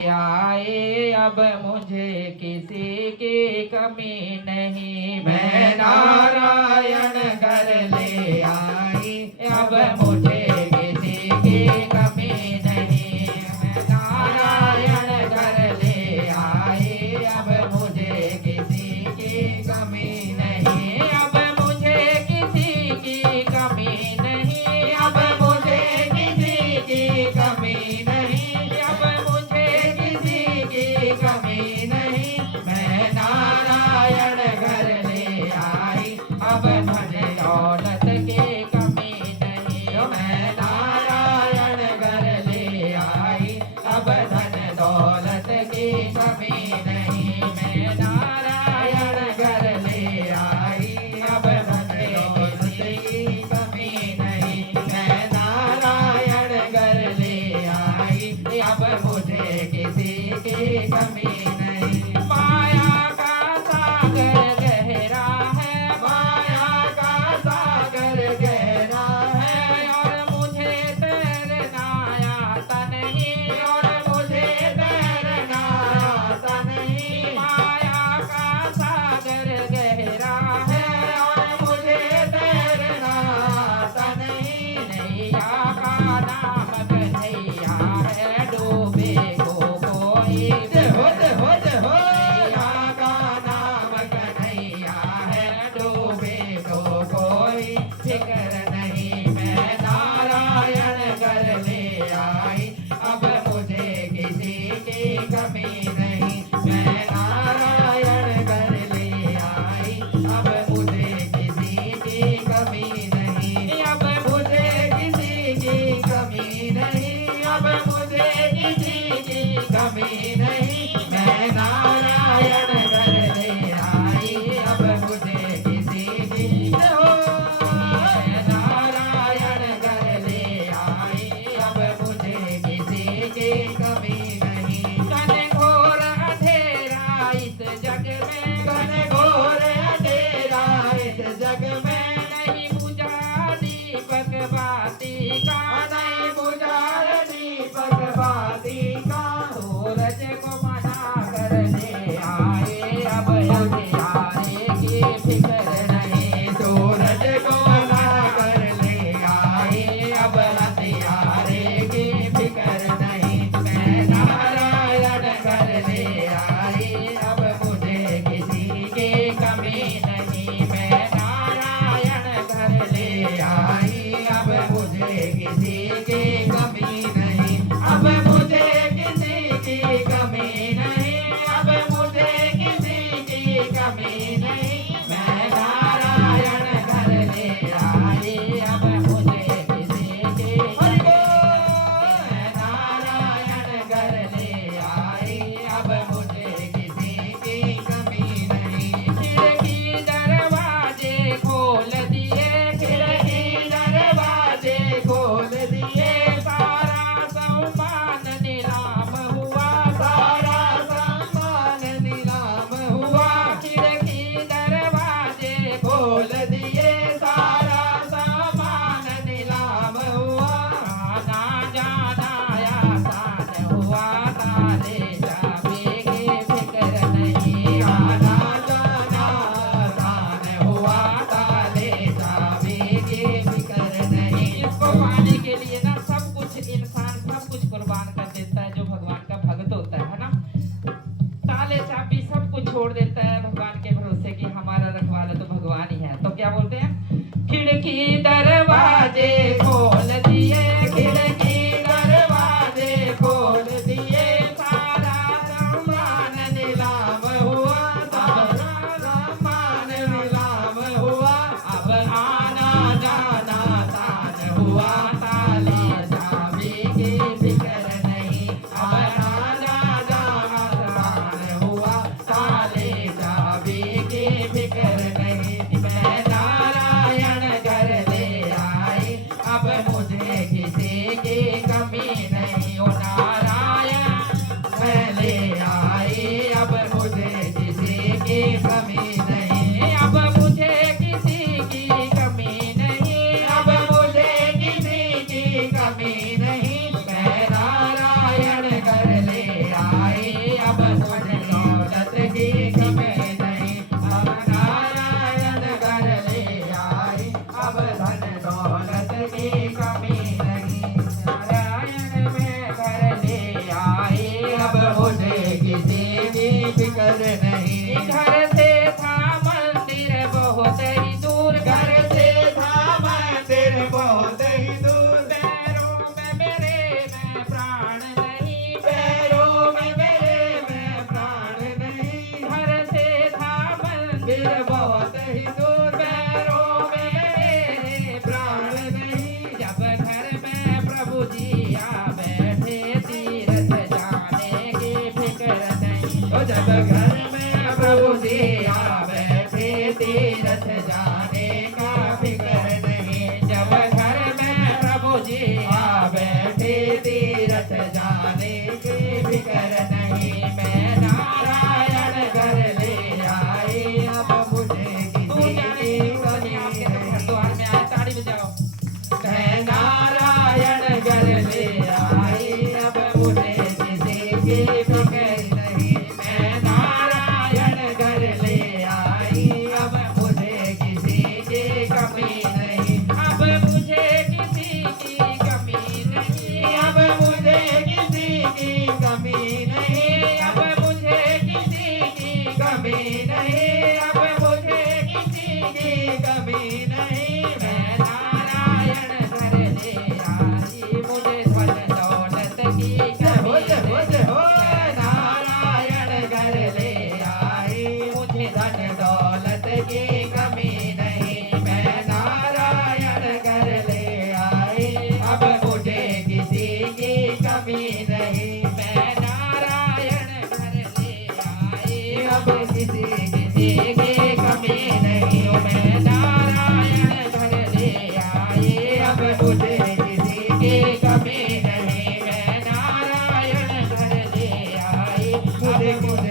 आए अब मुझे किसी की कमी नहीं। मैं नारायण घर ले आई अब मुझे किसी की कमी नहीं। मैं नारायण घर ले आई अब मुझे किसी की कमी नहीं। अब मुझे किसी की कमी नहीं। अब मुझे किसी की कमी नहीं। अब कमी नहीं। मैं नारायण घर ले आई अब धन दौलत की कमी नहीं। मैं नारायण घर ले आई अब धन दौलत की कमी नहीं। मैं नारायण घर ले आई अब धन दौलत की कमी नहीं। मैं नारायण घर ले आई अब मुझे किसी की कमी नहीं। माया का सागर गहरा है। माया का सागर गहरा है और मुझे तैरना आता नहीं। और मुझे तैरना आता नहीं। माया का सागर गहरा है और मुझे तैरना आता नहीं। नैया का नाम कन्हैया है डूबे को कोई फिक्र नहीं। मैं नारायण घर ले आई अब मुझे किसी की कमी नहीं। मैं नारायण घर ले आई अब मुझे किसी की कमी नहीं। अब मुझे किसी की कमी नहीं। अब मुझे किसी की कमी नहीं। मैं नारायण घर ले आई अब मुझे किसी की कमी नहीं। घनघोर अंधेरा इस जग में। घनघोर अंधेरा इस जग में। नहीं बुझा दीपक बाती का। नहीं बुझा दीपक बाती का। सूरज को मना कर ले आए अब अंधियारे की फिक्र नहीं। सूरज को मना कर ले आए अब अंधियारे की फिक्र नहीं। मैं नारायण घर ले आई अब मुझे किसी की कमी नहीं। मैं नारायण घर ले आई अब मुझे किसी की कमी नहीं। अब मुझे किसी की कमी नहीं। अब मुझे किसी की कमी नहीं। मैं नारायण घर ले आई अब मुझे किसी की घर ले आई अब मुझे किसी की कमी नहीं। खिड़की दरवाजे खोल दिए। खिड़की दरवाजे खोल दिए। सारा सम्मान नीलाम हुआ। सारा सम्मान नीलाम हुआ। खिड़की दरवाजे खोल दिए। सारा सम्मान नीलाम हुआ। आना जाना आसान हुआ। ताले चाबी की फिक्र नहीं। आना जाना आसान हुआ। ताले चाबी की फिक्र नहीं। इसको पाने के लिए ना सब कुछ इंसान सब कुछ कुर्बान कर देता है जो भगवान का भक्त होता है ना। ताले चाबी सब कुछ छोड़ देता है भगवान के भरोसे कि हमारा रखवाला तो भगवान ही है। तो क्या बोलते हैं? खिड़की दरवाजे खोल दिए। खिड़की दरवाजे खोल दिए। सारा सम्मान नीलाम हुआ। सारा सम्मान नीलाम हुआ। अब आना जाना आसान हुआ। ताले चाबी की फिक्र नहीं। अब आना जाना आसान हुआ। ताले चाबी की फिक्र नहीं। मैं नारायण घर ले आई अब जब घर में प्रभु जी आ बैठे तीरथ जाने का फिक्र नहीं। जब घर में प्रभु जी आ बैठे तीरथ जाने की फिक्र नहीं। मैं नारायण घर ले आई अब मुझे किसी की कमी नहीं। द्वार में आए ताड़ी बजाओ। मैं नारायण घर ले आई अब मुझे किसी की फिक्र नहीं। मैं नारायण घर ले आई अब मुझे किसी की कमी नहीं। अब मुझे किसी की कमी नहीं। अब मुझे किसी की कमी नहीं। अब मुझे किसी की कमी नहीं। अब मुझे किसी की कमी नहीं। मैं नारायण घर ले आई मुझे धन दौलत की कमी नहीं। नारायण घर ले आई मुझे धन दौलत की कमी नहीं। मैं नारायण घर ले आई अब मुझे किसी की कमी नहीं। मैं नारायण घर ले आई अब किसी की कमी नहीं। मैं नारायण घर ले आई अब मुझे किसी की कमी नहीं। मैं नारायण घर ले आई अब मुझे